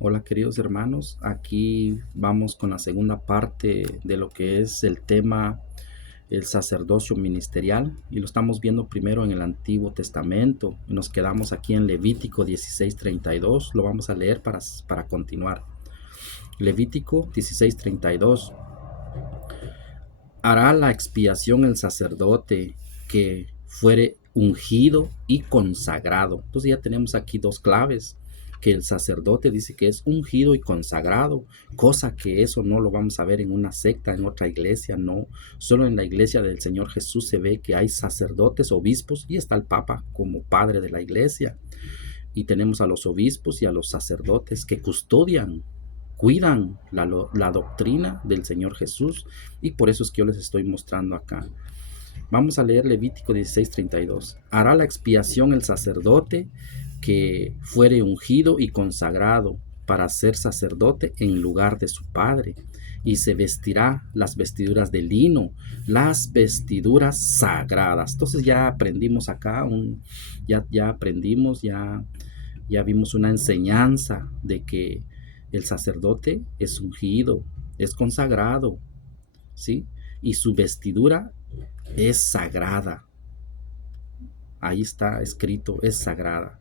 Hola queridos hermanos, aquí vamos con la segunda parte de lo que es el tema el sacerdocio ministerial y lo estamos viendo primero en el Antiguo Testamento. Nos quedamos aquí en Levítico 16:32, lo vamos a leer para continuar. Levítico 16:32. Hará la expiación el sacerdote que fuere ungido y consagrado. Entonces ya tenemos aquí dos claves, que el sacerdote dice que es ungido y consagrado, cosa que eso no lo vamos a ver en una secta, en otra iglesia, no. Solo en la iglesia del Señor Jesús se ve que hay sacerdotes, obispos, y está el Papa como padre de la iglesia. Y tenemos a los obispos y a los sacerdotes que custodian, cuidan la doctrina del Señor Jesús, y por eso es que yo les estoy mostrando acá. Vamos a leer Levítico 16:32. Hará la expiación el sacerdote que fuere ungido y consagrado para ser sacerdote en lugar de su padre, y se vestirá las vestiduras de lino, las vestiduras sagradas. Entonces ya aprendimos acá, ya aprendimos, ya vimos una enseñanza de que el sacerdote es ungido, es consagrado, ¿sí? Y su vestidura es sagrada. Ahí está escrito, es sagrada.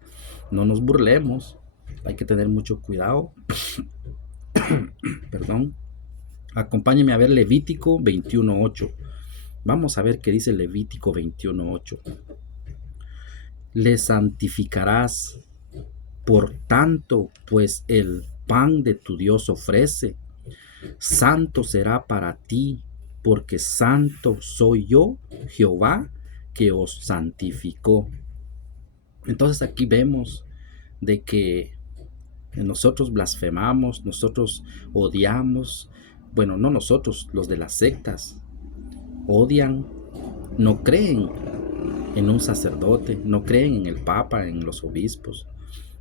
No nos burlemos, hay que tener mucho cuidado. Perdón. Acompáñeme a ver Levítico 21:8. Vamos a ver qué dice Levítico 21:8. Le santificarás, por tanto, pues el pan de tu Dios ofrece. Santo será para ti, porque santo soy yo, Jehová, que os santificó. Entonces aquí vemos de que nosotros blasfemamos, nosotros odiamos, bueno, no nosotros, los de las sectas, odian, no creen en un sacerdote, no creen en el Papa, en los obispos,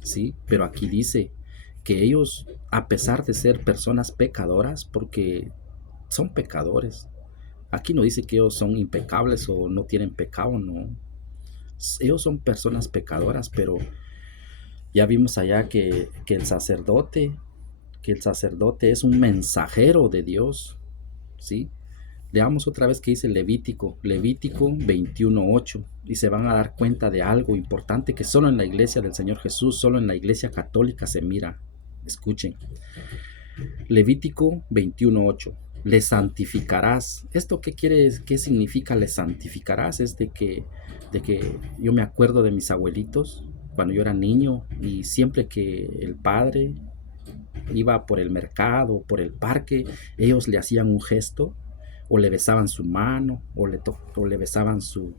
¿sí? Pero aquí dice que ellos, a pesar de ser personas pecadoras, porque son pecadores, aquí no dice que ellos son impecables o no tienen pecado, no. Ellos son personas pecadoras, pero ya vimos allá que el sacerdote es un mensajero de Dios, ¿sí? Leamos otra vez que dice Levítico 21:8, y se van a dar cuenta de algo importante que solo en la iglesia del Señor Jesús, solo en la iglesia católica se mira. Escuchen, Levítico 21:8. Le santificarás. ¿Esto qué significa le santificarás? Es de que yo me acuerdo de mis abuelitos cuando yo era niño, y siempre que el padre iba por el mercado, por el parque, ellos le hacían un gesto, o le besaban su mano, o le besaban su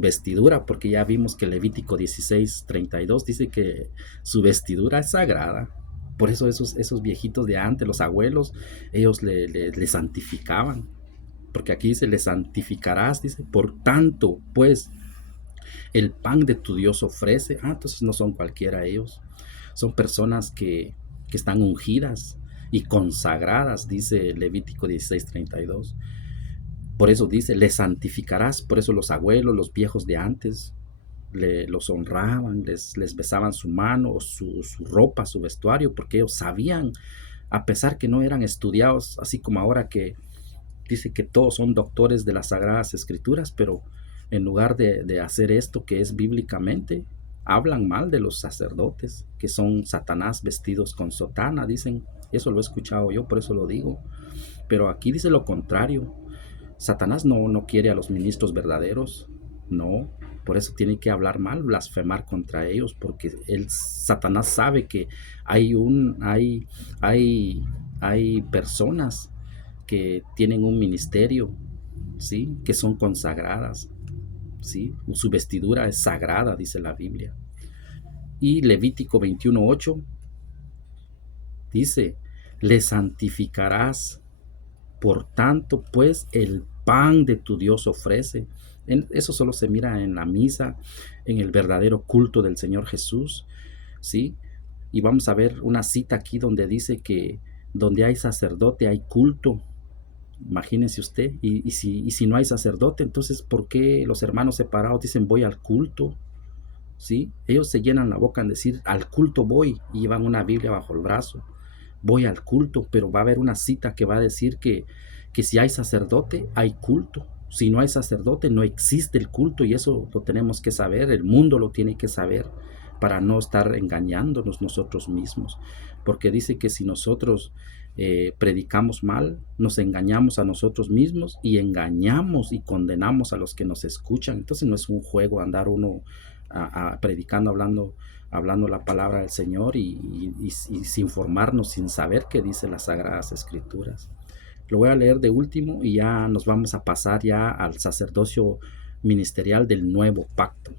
vestidura, porque ya vimos que Levítico 16:32 dice que su vestidura es sagrada. Por eso esos viejitos de antes, los abuelos, ellos le santificaban. Porque aquí dice, le santificarás, dice, por tanto, pues, el pan de tu Dios ofrece. Entonces no son cualquiera ellos. Son personas que están ungidas y consagradas, dice Levítico 16:32. Por eso dice, le santificarás. Por eso los abuelos, los viejos de antes, los honraban, les besaban su mano, o su ropa, su vestuario, porque ellos sabían, a pesar que no eran estudiados, así como ahora que dice que todos son doctores de las Sagradas Escrituras, pero en lugar de hacer esto que es bíblicamente, hablan mal de los sacerdotes, que son Satanás vestidos con sotana, dicen. Eso lo he escuchado yo, por eso lo digo. Pero aquí dice lo contrario. Satanás no quiere a los ministros verdaderos, no. Por eso tiene que hablar mal, blasfemar contra ellos, porque Satanás sabe que hay, hay personas que tienen un ministerio, ¿sí? Que son consagradas, ¿sí? Su vestidura es sagrada, dice la Biblia. Y Levítico 21:8 dice, le santificarás, por tanto, pues el pan de tu Dios ofrece. Eso solo se mira en la misa, en el verdadero culto del Señor Jesús, ¿sí? Y vamos a ver una cita aquí donde dice que donde hay sacerdote hay culto. Imagínese usted, y si no hay sacerdote, entonces ¿por qué los hermanos separados dicen voy al culto? ¿sí? Ellos se llenan la boca en decir, al culto voy, y llevan una Biblia bajo el brazo. Voy al culto, pero va a haber una cita que va a decir que si hay sacerdote, hay culto. Si no hay sacerdote, no existe el culto, y eso lo tenemos que saber, el mundo lo tiene que saber para no estar engañándonos nosotros mismos. Porque dice que si nosotros predicamos mal, nos engañamos a nosotros mismos y engañamos y condenamos a los que nos escuchan. Entonces no es un juego andar uno predicando, hablando la palabra del Señor y sin formarnos, sin saber qué dice las Sagradas Escrituras. Lo voy a leer de último y ya nos vamos a pasar ya al sacerdocio ministerial del Nuevo Pacto.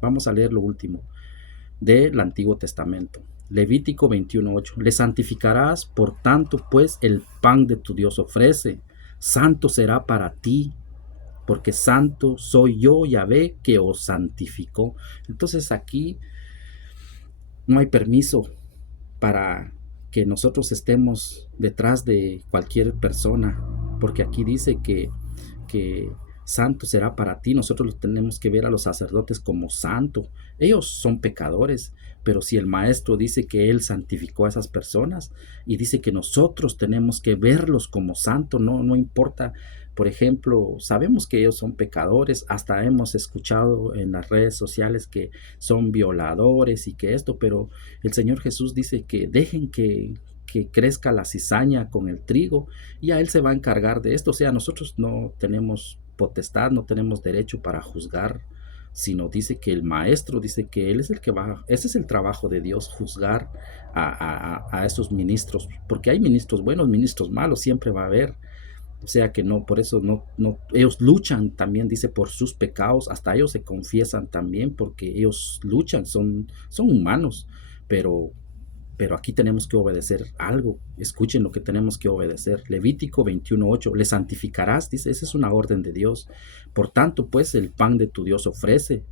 Vamos a leer lo último del Antiguo Testamento. Levítico 21:8. Le santificarás, por tanto, pues el pan de tu Dios ofrece. Santo será para ti, porque santo soy yo, Yahvé, que os santificó. Entonces aquí no hay permiso para que nosotros estemos detrás de cualquier persona, porque aquí dice que santo será para ti. Nosotros tenemos que ver a los sacerdotes como santo. Ellos son pecadores, pero si el maestro dice que él santificó a esas personas y dice que nosotros tenemos que verlos como santo, no importa. Por ejemplo, sabemos que ellos son pecadores, hasta hemos escuchado en las redes sociales que son violadores y que esto, pero el Señor Jesús dice que dejen que crezca la cizaña con el trigo y a Él se va a encargar de esto. O sea, nosotros no tenemos potestad, no tenemos derecho para juzgar, sino dice que el maestro dice que Él es el que va, ese es el trabajo de Dios, juzgar a esos ministros, porque hay ministros buenos, ministros malos, siempre va a haber. O sea que no, por eso ellos luchan también, dice, por sus pecados, hasta ellos se confiesan también, porque ellos luchan, son humanos, pero aquí tenemos que obedecer algo. Escuchen lo que tenemos que obedecer. Levítico 21:8. Le santificarás, dice, esa es una orden de Dios. Por tanto, pues, el pan de tu Dios ofrece.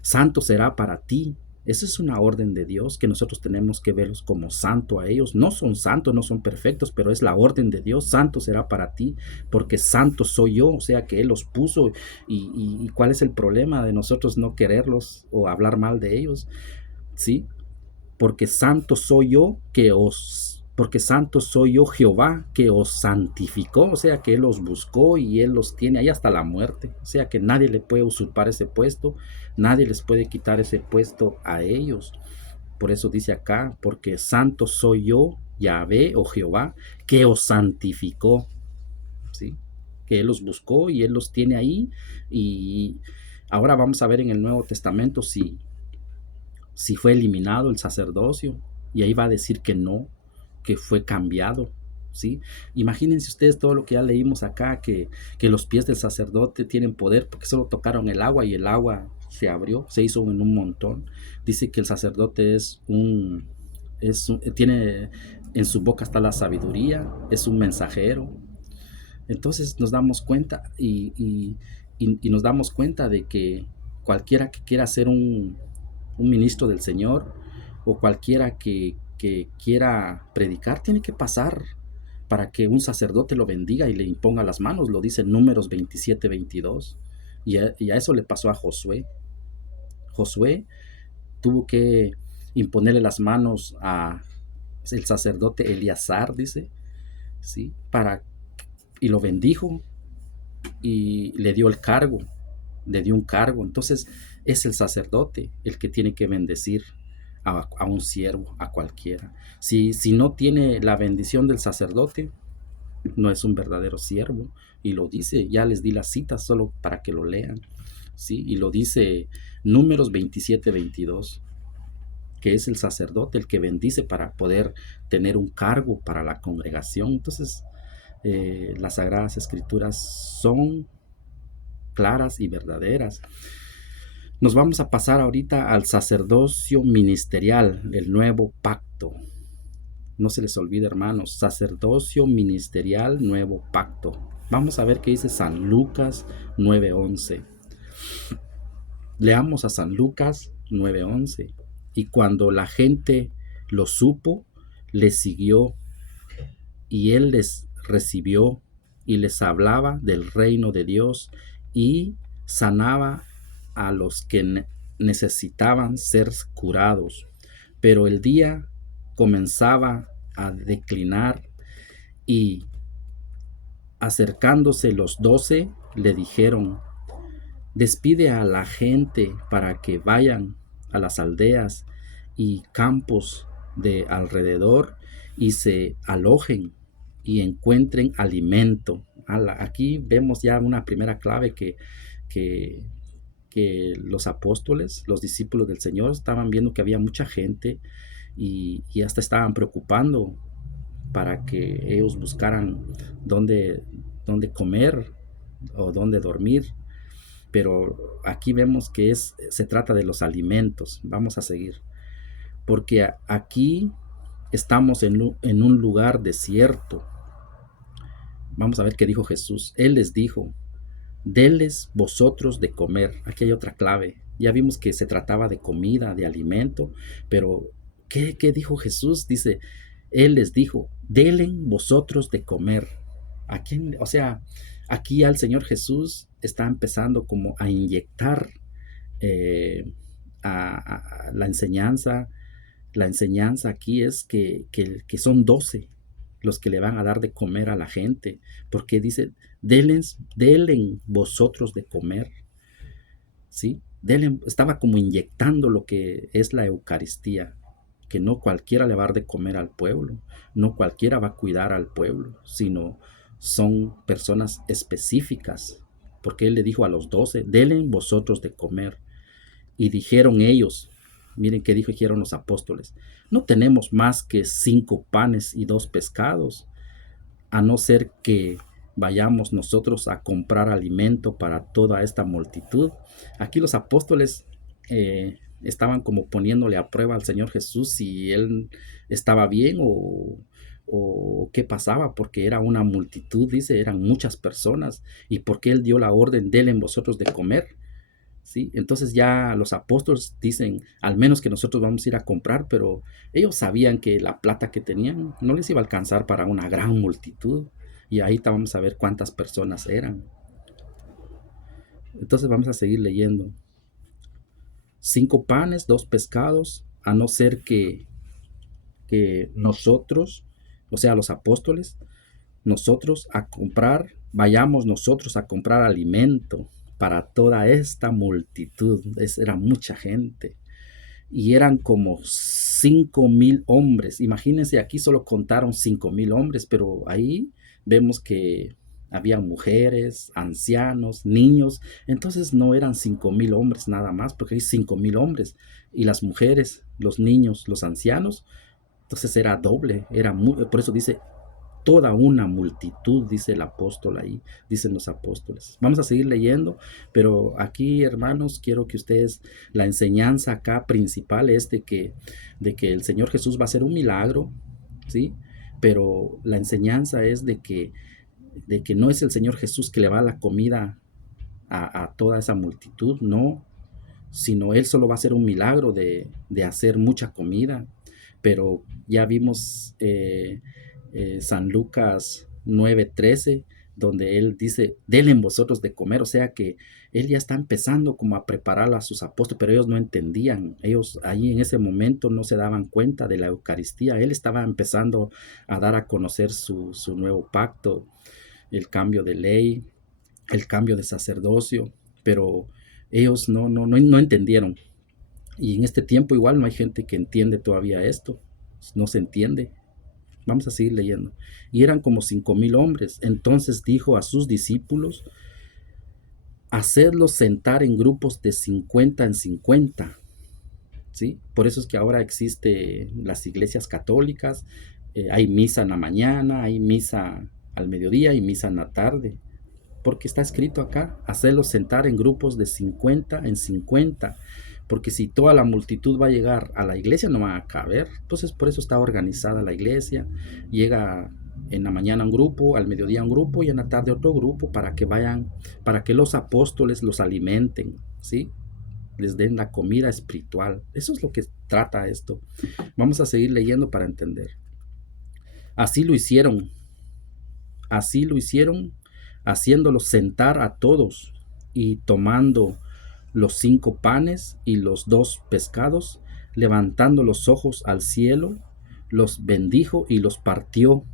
Santo será para ti. Esa es una orden de Dios que nosotros tenemos que verlos como santo a ellos. No son santos, no son perfectos, pero es la orden de Dios. Santo será para ti, porque santo soy yo. O sea que Él los puso. ¿Y cuál es el problema de nosotros no quererlos o hablar mal de ellos? ¿Sí? Porque santo soy yo porque santo soy yo Jehová que os santificó, o sea que Él los buscó y Él los tiene ahí hasta la muerte, o sea que nadie le puede usurpar ese puesto, nadie les puede quitar ese puesto a ellos. Por eso dice acá, porque santo soy yo, Yahvé o Jehová, que os santificó, ¿sí? Que Él los buscó y Él los tiene ahí. Y ahora vamos a ver en el Nuevo Testamento si fue eliminado el sacerdocio, y ahí va a decir que no, que fue cambiado, ¿sí? Imagínense ustedes todo lo que ya leímos acá, que los pies del sacerdote tienen poder porque solo tocaron el agua y el agua se abrió, se hizo en un montón. Dice que el sacerdote tiene en su boca está la sabiduría, es un mensajero. Entonces nos damos cuenta y nos damos cuenta de que cualquiera que quiera ser un ministro del Señor o cualquiera que quiera predicar tiene que pasar para que un sacerdote lo bendiga y le imponga las manos, lo dice en Números 27:22, y a eso le pasó a Josué. Josué tuvo que imponerle las manos a el sacerdote Eleazar, dice, ¿sí? Y lo bendijo y le dio el cargo, le dio un cargo. Entonces es el sacerdote el que tiene que bendecir a un siervo, a cualquiera. Si no tiene la bendición del sacerdote, no es un verdadero siervo. Y lo dice, ya les di la cita solo para que lo lean, ¿sí? Y lo dice Números 27:22, que es el sacerdote el que bendice para poder tener un cargo para la congregación. Entonces, las Sagradas Escrituras son claras y verdaderas. Nos vamos a pasar ahorita al sacerdocio ministerial, el nuevo pacto. No se les olvide, hermanos, sacerdocio ministerial, nuevo pacto. Vamos a ver qué dice San Lucas 9:11. Leamos a San Lucas 9:11. Y cuando la gente lo supo, les siguió, y él les recibió y les hablaba del reino de Dios y sanaba a los que necesitaban ser curados, pero el día comenzaba a declinar y acercándose los 12 le dijeron: despide a la gente para que vayan a las aldeas y campos de alrededor y se alojen y encuentren alimento. Aquí vemos ya una primera clave que, que los apóstoles, los discípulos del Señor, estaban viendo que había mucha gente y hasta estaban preocupando para que ellos buscaran dónde, dónde comer o dónde dormir. Pero aquí vemos que se trata de los alimentos. Vamos a seguir. Porque aquí estamos en un lugar desierto. Vamos a ver qué dijo Jesús. Él les dijo: denles vosotros de comer. Aquí hay otra clave. Ya vimos que se trataba de comida, de alimento, pero ¿qué dijo Jesús? Dice, Él les dijo: denle vosotros de comer. ¿A quién? O sea, aquí al Señor Jesús está empezando como a inyectar eh, a la enseñanza. La enseñanza aquí es que son 12 los que le van a dar de comer a la gente, porque dice, denle vosotros de comer, ¿sí? Estaba como inyectando lo que es la Eucaristía, que no cualquiera le va a dar de comer al pueblo, no cualquiera va a cuidar al pueblo, sino son personas específicas, porque él le dijo a los 12, denle vosotros de comer. Y dijeron ellos, miren qué dijeron los apóstoles: no tenemos más que 5 panes y 2 pescados, a no ser que vayamos nosotros a comprar alimento para toda esta multitud. Aquí los apóstoles estaban como poniéndole a prueba al Señor Jesús si él estaba bien o qué pasaba, porque era una multitud, dice, eran muchas personas, y porque él dio la orden, denle vosotros de comer. ¿Sí? Entonces ya los apóstoles dicen, al menos que nosotros vamos a ir a comprar, pero ellos sabían que la plata que tenían no les iba a alcanzar para una gran multitud. Y ahí vamos a ver cuántas personas eran. Entonces vamos a seguir leyendo. 5 panes, 2 pescados, a no ser que nosotros, o sea, los apóstoles, nosotros vayamos nosotros a comprar alimento para toda esta multitud. Era mucha gente. Y eran como 5,000 hombres. Imagínense, aquí solo contaron 5,000 hombres, pero ahí vemos que había mujeres, ancianos, niños. Entonces no eran 5,000 hombres nada más, porque hay 5,000 hombres. Y las mujeres, los niños, los ancianos, entonces era doble. Por eso dice toda una multitud, dice el apóstol ahí, dicen los apóstoles. Vamos a seguir leyendo, pero aquí, hermanos, quiero que ustedes, la enseñanza acá principal es de que el Señor Jesús va a hacer un milagro, ¿sí? Pero la enseñanza es de que no es el Señor Jesús que le va a la comida a toda esa multitud, no, sino Él solo va a hacer un milagro de hacer mucha comida. Pero ya vimos San Lucas 9:13, donde él dice, denle vosotros de comer. O sea que él ya está empezando como a preparar a sus apóstoles, pero ellos no entendían. Ellos ahí en ese momento no se daban cuenta de la Eucaristía. Él estaba empezando a dar a conocer su nuevo pacto, el cambio de ley, el cambio de sacerdocio, pero ellos no entendieron. Y en este tiempo igual no hay gente que entiende todavía esto. No se entiende. Vamos a seguir leyendo. Y eran como 5,000 hombres. Entonces dijo a sus discípulos: hacedlos sentar en grupos de 50 en 50. ¿Sí? Por eso es que ahora existen las iglesias católicas. Hay misa en la mañana, hay misa al mediodía y misa en la tarde. Porque está escrito acá, hacerlos sentar en grupos de 50 en 50. Porque si toda la multitud va a llegar a la iglesia, no van a caber. Entonces por eso está organizada la iglesia. Llega en la mañana un grupo, al mediodía un grupo y en la tarde otro grupo, para que vayan, para que los apóstoles los alimenten, ¿sí? Les den la comida espiritual. Eso es lo que trata esto. Vamos a seguir leyendo para entender. Así lo hicieron, haciéndolos sentar a todos, y tomando los 5 panes y los 2 pescados, levantando los ojos al cielo, los bendijo y los partió,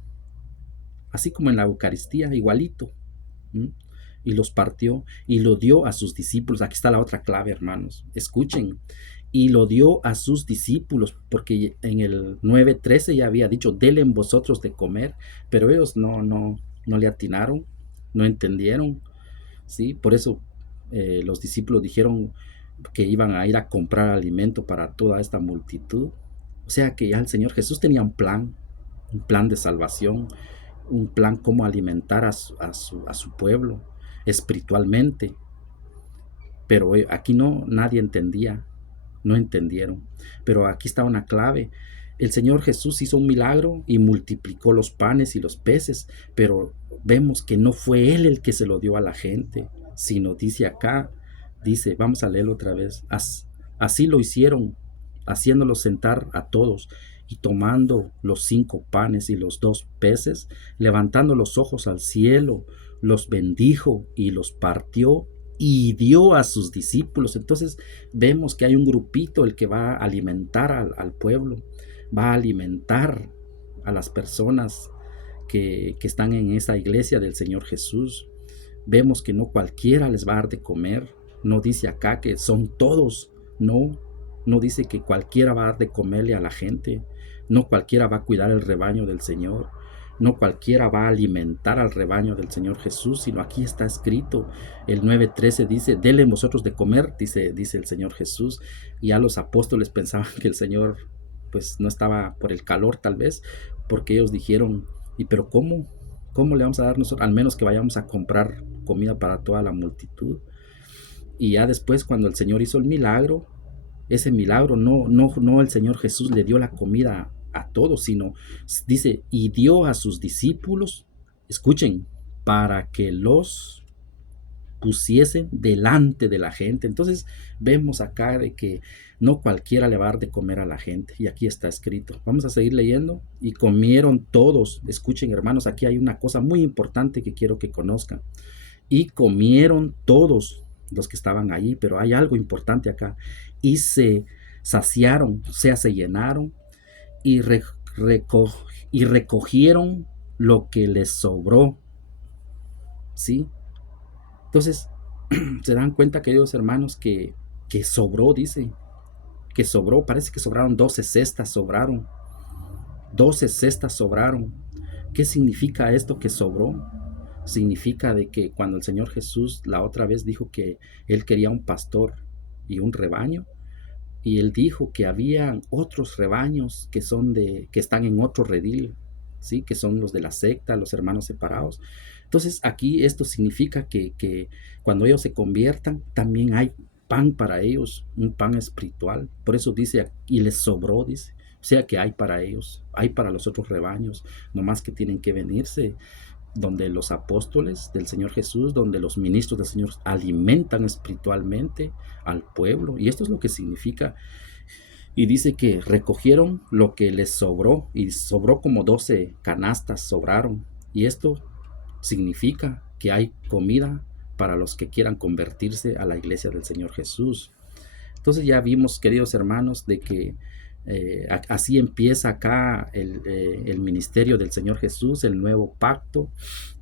así como en la Eucaristía, igualito. ¿Mm? Y los partió y lo dio a sus discípulos. Aquí está la otra clave, hermanos. Escuchen. Y lo dio a sus discípulos, porque en el 9:13 ya había dicho, denle vosotros de comer, pero ellos no le atinaron, no entendieron, ¿sí? Por eso los discípulos dijeron que iban a ir a comprar alimento para toda esta multitud. O sea que ya el Señor Jesús tenía un plan de salvación, un plan cómo alimentar a su pueblo espiritualmente. Pero aquí nadie entendía, no entendieron. Pero aquí está una clave. El Señor Jesús hizo un milagro y multiplicó los panes y los peces, pero vemos que no fue Él el que se lo dio a la gente, sino dice acá, dice, vamos a leerlo otra vez, así lo hicieron, haciéndolos sentar a todos, y tomando los 5 panes y los 2 peces, levantando los ojos al cielo, los bendijo y los partió y dio a sus discípulos. Entonces vemos que hay un grupito el que va a alimentar al pueblo, va a alimentar a las personas que están en esa iglesia del Señor Jesús. Vemos que no cualquiera les va a dar de comer, no dice acá que son todos, no dice que cualquiera va a dar de comerle a la gente, no cualquiera va a cuidar el rebaño del Señor, no cualquiera va a alimentar al rebaño del Señor Jesús, sino aquí está escrito, el 9:13 dice, denle vosotros de comer, dice el Señor Jesús. Y ya los apóstoles pensaban que el Señor pues no estaba por el calor tal vez, porque ellos dijeron, ¿y pero cómo? ¿Cómo le vamos a dar nosotros? Al menos que vayamos a comprar comida para toda la multitud. Y ya después cuando el Señor hizo el milagro, ese milagro no el Señor Jesús le dio la comida a todos, sino dice, y dio a sus discípulos, escuchen, para que los pusiesen delante de la gente. Entonces vemos acá de que no cualquiera le va a dar de comer a la gente, y aquí está escrito. Vamos a seguir leyendo. Y comieron todos, escuchen hermanos, aquí hay una cosa muy importante que quiero que conozcan. Y comieron todos los que estaban allí, pero hay algo importante acá. Y se saciaron, o sea, se llenaron y, y recogieron lo que les sobró, ¿sí? Entonces, se dan cuenta, queridos hermanos, que sobró, dice, que sobró, parece que sobraron 12 cestas, sobraron. 12 cestas sobraron. ¿Qué significa esto que sobró? Significa de que cuando el Señor Jesús la otra vez dijo que Él quería un pastor y un rebaño, y Él dijo que había otros rebaños que están en otro redil, ¿sí? Que son los de la secta, los hermanos separados. Entonces aquí esto significa que cuando ellos se conviertan, también hay pan para ellos, un pan espiritual. Por eso dice, y les sobró, dice. O sea que hay para ellos, hay para los otros rebaños, nomás que tienen que venirse donde los apóstoles del Señor Jesús, donde los ministros del Señor alimentan espiritualmente al pueblo. Y esto es lo que significa. Y dice que recogieron lo que les sobró, y sobró como 12 canastas, sobraron. Y esto significa que hay comida para los que quieran convertirse a la iglesia del Señor Jesús. Entonces ya vimos, queridos hermanos, de que así empieza acá el ministerio del Señor Jesús, el nuevo pacto,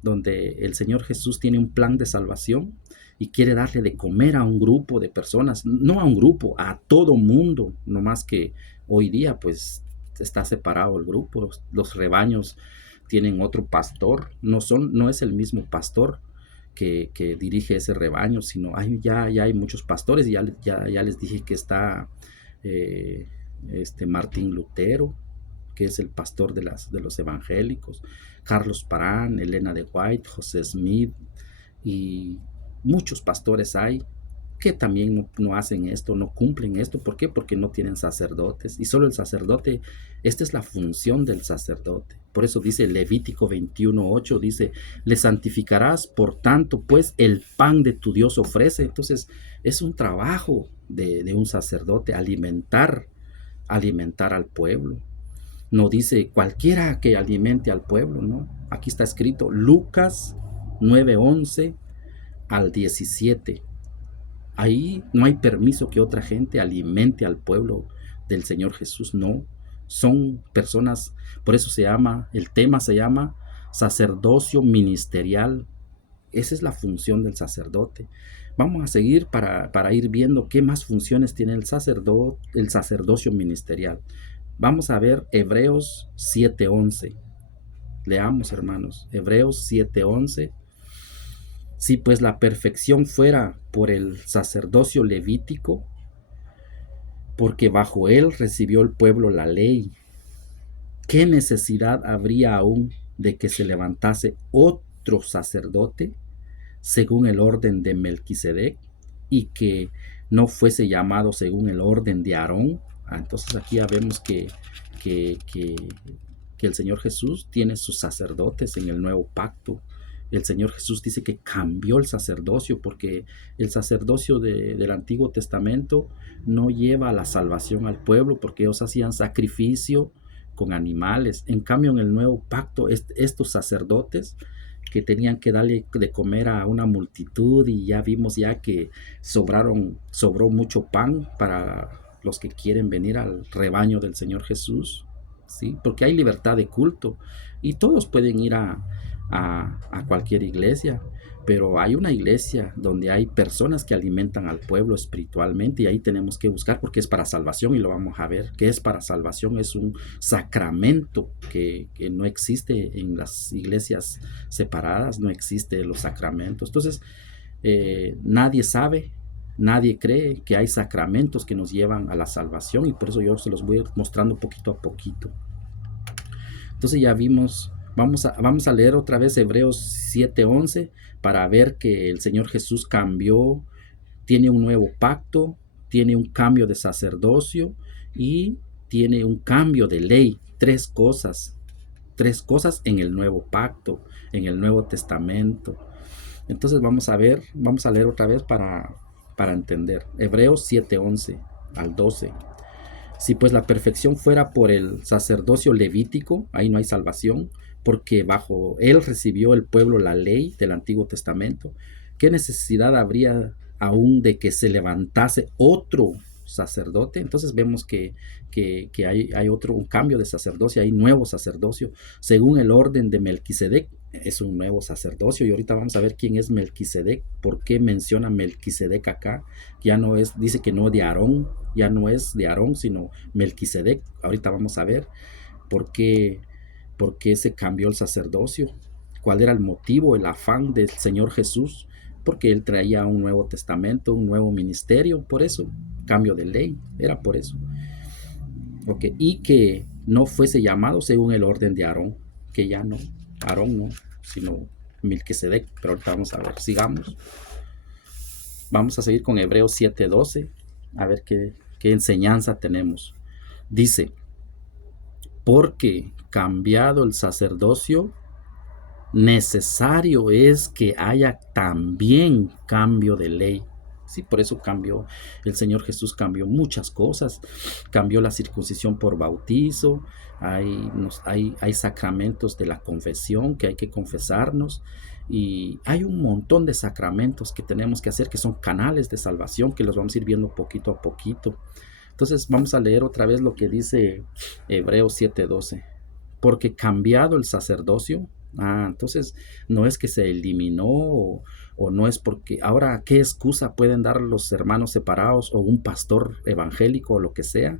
donde el Señor Jesús tiene un plan de salvación y quiere darle de comer a un grupo de personas, no a un grupo, a todo mundo, no más que hoy día pues está separado el grupo, los rebaños tienen otro pastor, no es el mismo pastor que dirige ese rebaño, sino ya hay muchos pastores, y ya les dije que está Martín Lutero, que es el pastor de los evangélicos, Carlos Parán, Elena de White, José Smith, y muchos pastores hay que también no hacen esto, no cumplen esto. ¿Por qué? Porque no tienen sacerdotes, y solo el sacerdote, esta es la función del sacerdote. Por eso dice Levítico 21:8, dice, le santificarás, por tanto, pues el pan de tu Dios ofrece. Entonces es un trabajo de un sacerdote alimentar al pueblo. No dice cualquiera que alimente al pueblo, ¿no? Aquí está escrito Lucas 9:11 al 17. Ahí no hay permiso que otra gente alimente al pueblo del Señor Jesús, no. Son personas, por eso el tema se llama sacerdocio ministerial. Esa es la función del sacerdote. Vamos a seguir para ir viendo qué más funciones tiene el sacerdocio ministerial. Vamos a ver Hebreos 7:11. Leamos, hermanos, Hebreos 7:11. Si pues la perfección fuera por el sacerdocio levítico, porque bajo él recibió el pueblo la ley, ¿qué necesidad habría aún de que se levantase otro sacerdote según el orden de Melquisedec y que no fuese llamado según el orden de Aarón? Entonces aquí ya vemos que, que, que el Señor Jesús tiene sus sacerdotes en el nuevo pacto. El Señor Jesús dice que cambió el sacerdocio, porque el sacerdocio del Antiguo Testamento no lleva a la salvación al pueblo, porque ellos hacían sacrificio con animales. En cambio, en el nuevo pacto, estos sacerdotes que tenían que darle de comer a una multitud, y ya vimos ya que sobró mucho pan para los que quieren venir al rebaño del Señor Jesús, ¿sí? Porque hay libertad de culto y todos pueden ir a cualquier iglesia, pero hay una iglesia donde hay personas que alimentan al pueblo espiritualmente, y ahí tenemos que buscar, porque es para salvación, y lo vamos a ver que es para salvación. Es un sacramento que no existe en las iglesias separadas, no existe los sacramentos. Entonces nadie sabe, nadie cree que hay sacramentos que nos llevan a la salvación, y por eso yo se los voy a ir mostrando poquito a poquito. Entonces ya vimos, vamos a leer otra vez Hebreos 7:11 para ver que el Señor Jesús cambió, tiene un nuevo pacto, tiene un cambio de sacerdocio y tiene un cambio de ley. Tres cosas en el nuevo pacto, en el Nuevo Testamento. Entonces vamos a leer otra vez para entender. Hebreos 7:11 al 12. Si pues la perfección fuera por el sacerdocio levítico, ahí no hay salvación, porque bajo él recibió el pueblo la ley del Antiguo Testamento. ¿Qué necesidad habría aún de que se levantase otro sacerdote? Entonces vemos que hay un cambio de sacerdocio, hay nuevo sacerdocio, según el orden de Melquisedec. Es un nuevo sacerdocio, y ahorita vamos a ver quién es Melquisedec, por qué menciona Melquisedec acá. Ya no es, dice que no de Aarón, ya no es de Aarón, sino Melquisedec. Ahorita vamos a ver por qué se cambió el sacerdocio, cuál era el motivo, el afán del Señor Jesús, porque él traía un nuevo testamento, un nuevo ministerio. Por eso, cambio de ley, era por eso. Okay. Y que no fuese llamado según el orden de Aarón, que ya no, Aarón no, sino Melquisedec. Pero ahorita vamos a ver, sigamos. Vamos a seguir con Hebreos 7:12, a ver qué enseñanza tenemos. Dice, porque cambiado el sacerdocio, necesario es que haya también cambio de ley. Sí, por eso cambió, el Señor Jesús cambió muchas cosas. Cambió la circuncisión por bautizo, hay sacramentos de la confesión que hay que confesarnos, y hay un montón de sacramentos que tenemos que hacer, que son canales de salvación, que los vamos a ir viendo poquito a poquito. Entonces vamos a leer otra vez lo que dice Hebreos 7:12. Porque cambiado el sacerdocio, entonces no es que se eliminó, o no es porque ahora, ¿qué excusa pueden dar los hermanos separados o un pastor evangélico o lo que sea?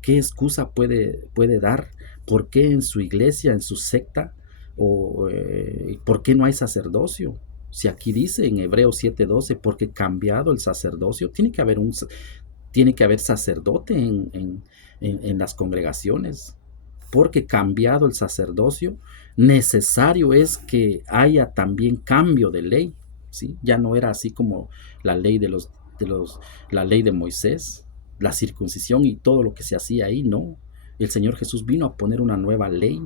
¿Qué excusa puede dar? ¿Por qué en su iglesia, en su secta, o por qué no hay sacerdocio? Si aquí dice en Hebreos 7:12, porque cambiado el sacerdocio, tiene que haber sacerdote en las congregaciones. Porque cambiado el sacerdocio, necesario es que haya también cambio de ley, ¿sí? Ya no era así como la ley la ley de Moisés, la circuncisión y todo lo que se hacía ahí, no. El Señor Jesús vino a poner una nueva ley,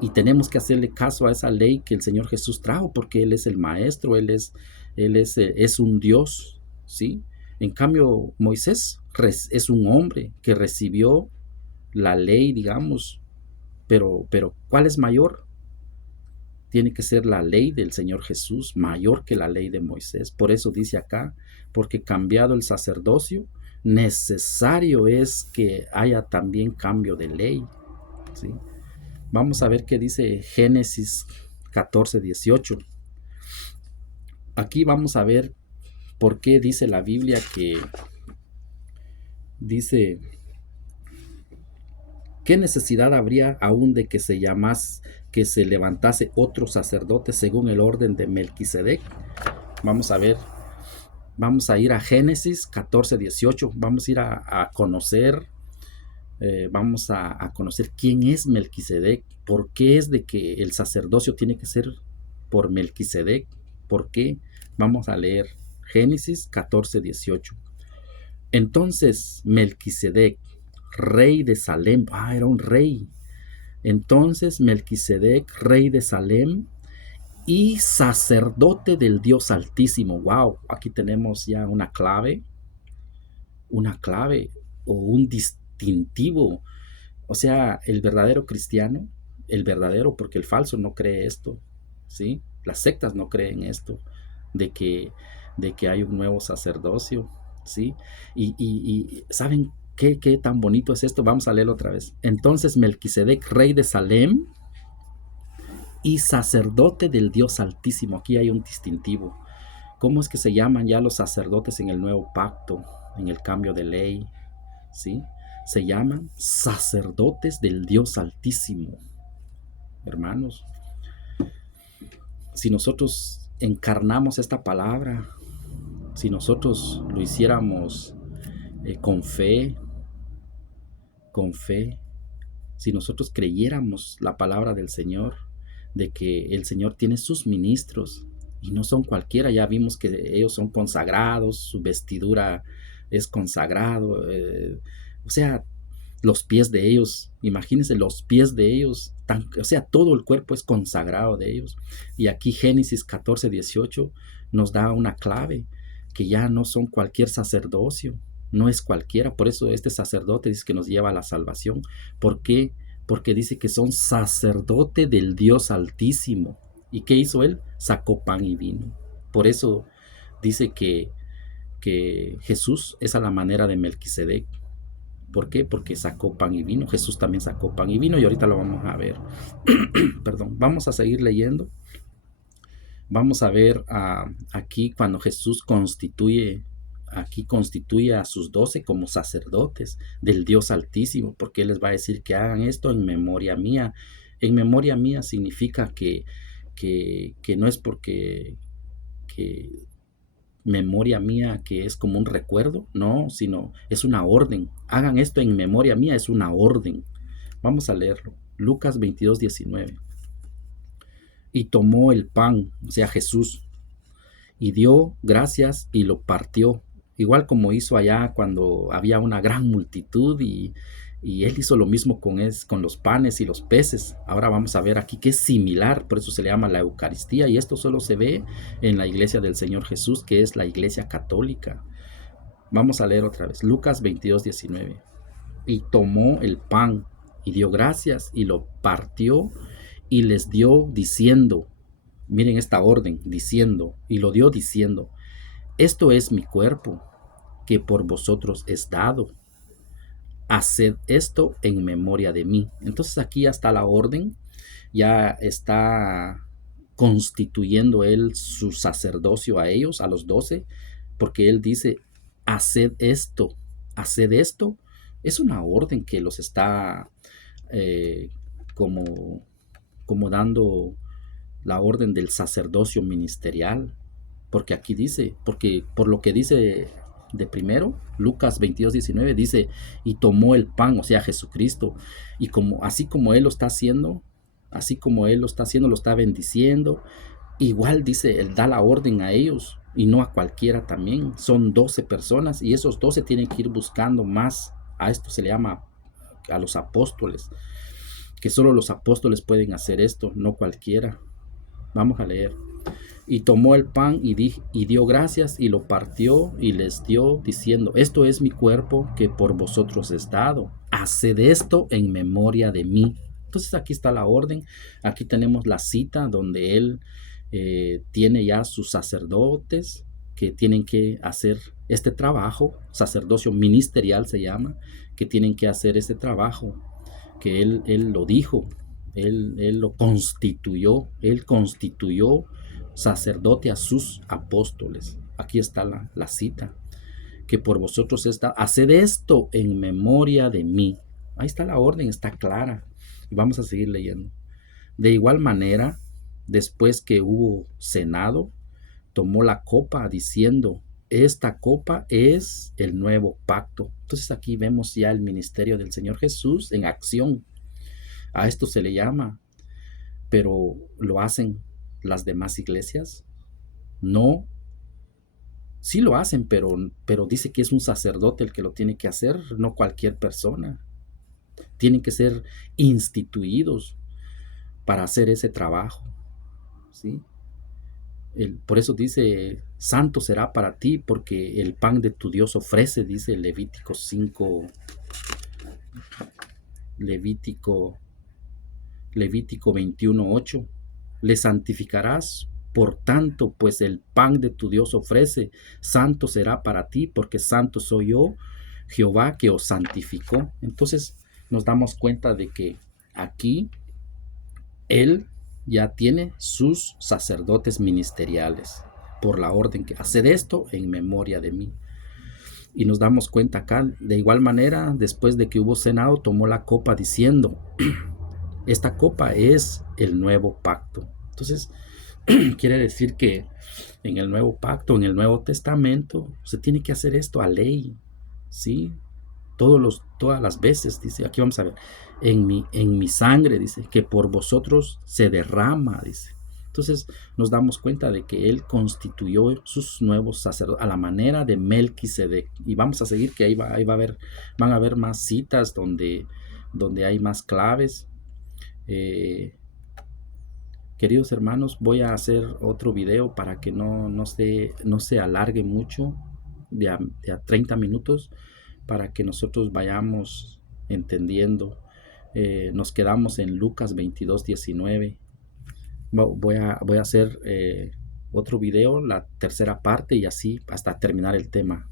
y tenemos que hacerle caso a esa ley que el Señor Jesús trajo, porque Él es el maestro, Él es un Dios, ¿sí? En cambio, Moisés es un hombre que recibió la ley, digamos, pero ¿cuál es mayor? tiene que ser la ley del Señor Jesús mayor que la ley de Moisés. Por eso dice acá, porque cambiado el sacerdocio, necesario es que haya también cambio de ley, ¿sí? Vamos a ver qué dice Génesis 14:18. Aquí vamos a ver por qué dice la Biblia que dice, ¿qué necesidad habría aún de que se llamase, que se levantase otro sacerdote según el orden de Melquisedec? Vamos a ver, vamos a ir a Génesis 14:18, vamos a ir a conocer, vamos a conocer quién es Melquisedec, por qué es de que el sacerdocio tiene que ser por Melquisedec, por qué. Vamos a leer Génesis 14:18. Entonces Melquisedec, rey de Salem, era un rey. Entonces Melquisedec, rey de Salem y sacerdote del Dios Altísimo. Wow, aquí tenemos ya una clave o un distintivo. O sea, el verdadero cristiano, el verdadero, porque el falso no cree esto, ¿sí? Las sectas no creen esto, de que hay un nuevo sacerdocio, ¿sí? Y ¿saben qué tan bonito es esto? Vamos a leerlo otra vez. Entonces Melquisedec, rey de Salem y sacerdote del Dios Altísimo. Aquí hay un distintivo. ¿Cómo es que se llaman ya los sacerdotes en el nuevo pacto, en el cambio de ley? ¿Sí? Se llaman sacerdotes del Dios Altísimo. Hermanos, si nosotros encarnamos esta palabra, si nosotros lo hiciéramos con fe, si nosotros creyéramos la palabra del Señor, de que el Señor tiene sus ministros y no son cualquiera, ya vimos que ellos son consagrados, su vestidura es consagrado, o sea, los pies de ellos, imagínense los pies de ellos, o sea, todo el cuerpo es consagrado de ellos. Y aquí Génesis 14:18 nos da una clave, que ya no son cualquier sacerdocio, no es cualquiera. Por eso este sacerdote dice que nos lleva a la salvación. ¿Por qué? Porque dice que son sacerdote del Dios Altísimo. ¿Y qué hizo él? Sacó pan y vino. Por eso dice que Jesús es a la manera de Melquisedec. ¿Por qué? Porque sacó pan y vino. Jesús también sacó pan y vino y ahorita lo vamos a ver. Perdón, vamos a seguir leyendo. Vamos a ver aquí cuando Jesús constituye a sus 12 como sacerdotes del Dios Altísimo, porque Él les va a decir que hagan esto en memoria mía. En memoria mía significa que no es porque memoria mía que es como un recuerdo, no, sino es una orden. Hagan esto en memoria mía, es una orden. Vamos a leerlo. Lucas 22:19. Y tomó el pan, o sea, Jesús, y dio gracias y lo partió, igual como hizo allá cuando había una gran multitud y él hizo lo mismo con los panes y los peces. Ahora vamos a ver aquí que es similar, por eso se le llama la Eucaristía, y esto solo se ve en la iglesia del Señor Jesús, que es la iglesia católica. Vamos a leer otra vez, Lucas 22:19. Y tomó el pan y dio gracias y lo partió y les dio diciendo, miren esta orden, diciendo, y lo dio diciendo, esto es mi cuerpo, que por vosotros es dado. Haced esto en memoria de mí. Entonces aquí ya está la orden, ya está constituyendo él su sacerdocio a ellos, a los 12, porque él dice, haced esto. Haced esto. Es una orden que los está como dando la orden del sacerdocio ministerial, porque aquí dice, porque por lo que dice de primero, Lucas 22:19 dice, y tomó el pan, o sea, Jesucristo, y así como él lo está haciendo, lo está bendiciendo, igual dice, él da la orden a ellos, y no a cualquiera también, son 12 personas, y esos 12 tienen que ir buscando más, a esto se le llama a los apóstoles, que solo los apóstoles pueden hacer esto, no cualquiera. Vamos a leer. Y tomó el pan y dio gracias y lo partió y les dio diciendo, esto es mi cuerpo que por vosotros es dado. Haced esto en memoria de mí. Entonces aquí está la orden, aquí tenemos la cita donde él tiene ya sus sacerdotes que tienen que hacer este trabajo, sacerdocio ministerial se llama, que tienen que hacer este trabajo, que él lo dijo, él lo constituyó, él constituyó sacerdote a sus apóstoles. Aquí está la cita, que por vosotros está, haced esto en memoria de mí. Ahí está la orden, está clara. Y vamos a seguir leyendo. De igual manera, después que hubo cenado, tomó la copa diciendo, esta copa es el nuevo pacto. Entonces aquí vemos ya el ministerio del Señor Jesús en acción. A esto se le llama, pero ¿lo hacen las demás iglesias? No, sí lo hacen, pero dice que es un sacerdote el que lo tiene que hacer, no cualquier persona. Tienen que ser instituidos para hacer ese trabajo, ¿sí? Por eso dice, santo será para ti, porque el pan de tu Dios ofrece, dice Levítico 5, Levítico 21:8. Le santificarás, por tanto, pues el pan de tu Dios ofrece, santo será para ti, porque santo soy yo, Jehová, que os santificó. Entonces nos damos cuenta de que aquí él ya tiene sus sacerdotes ministeriales por la orden que haced esto en memoria de mí. Y nos damos cuenta acá, de igual manera, después de que hubo cenado, tomó la copa diciendo, esta copa es el nuevo pacto. Entonces, quiere decir que en el nuevo pacto, en el Nuevo Testamento, se tiene que hacer esto a ley, ¿sí? Todas las veces, dice, aquí vamos a ver, en mi sangre, dice, que por vosotros se derrama, dice. Entonces nos damos cuenta de que él constituyó sus nuevos sacerdotes a la manera de Melquisedec. Y vamos a seguir que ahí va a haber, van a haber más citas donde hay más claves. Queridos hermanos, voy a hacer otro video para que no se alargue mucho, de a 30 minutos, para que nosotros vayamos entendiendo. Nos quedamos en Lucas 22:19. Voy a hacer otro video, la tercera parte, y así hasta terminar el tema.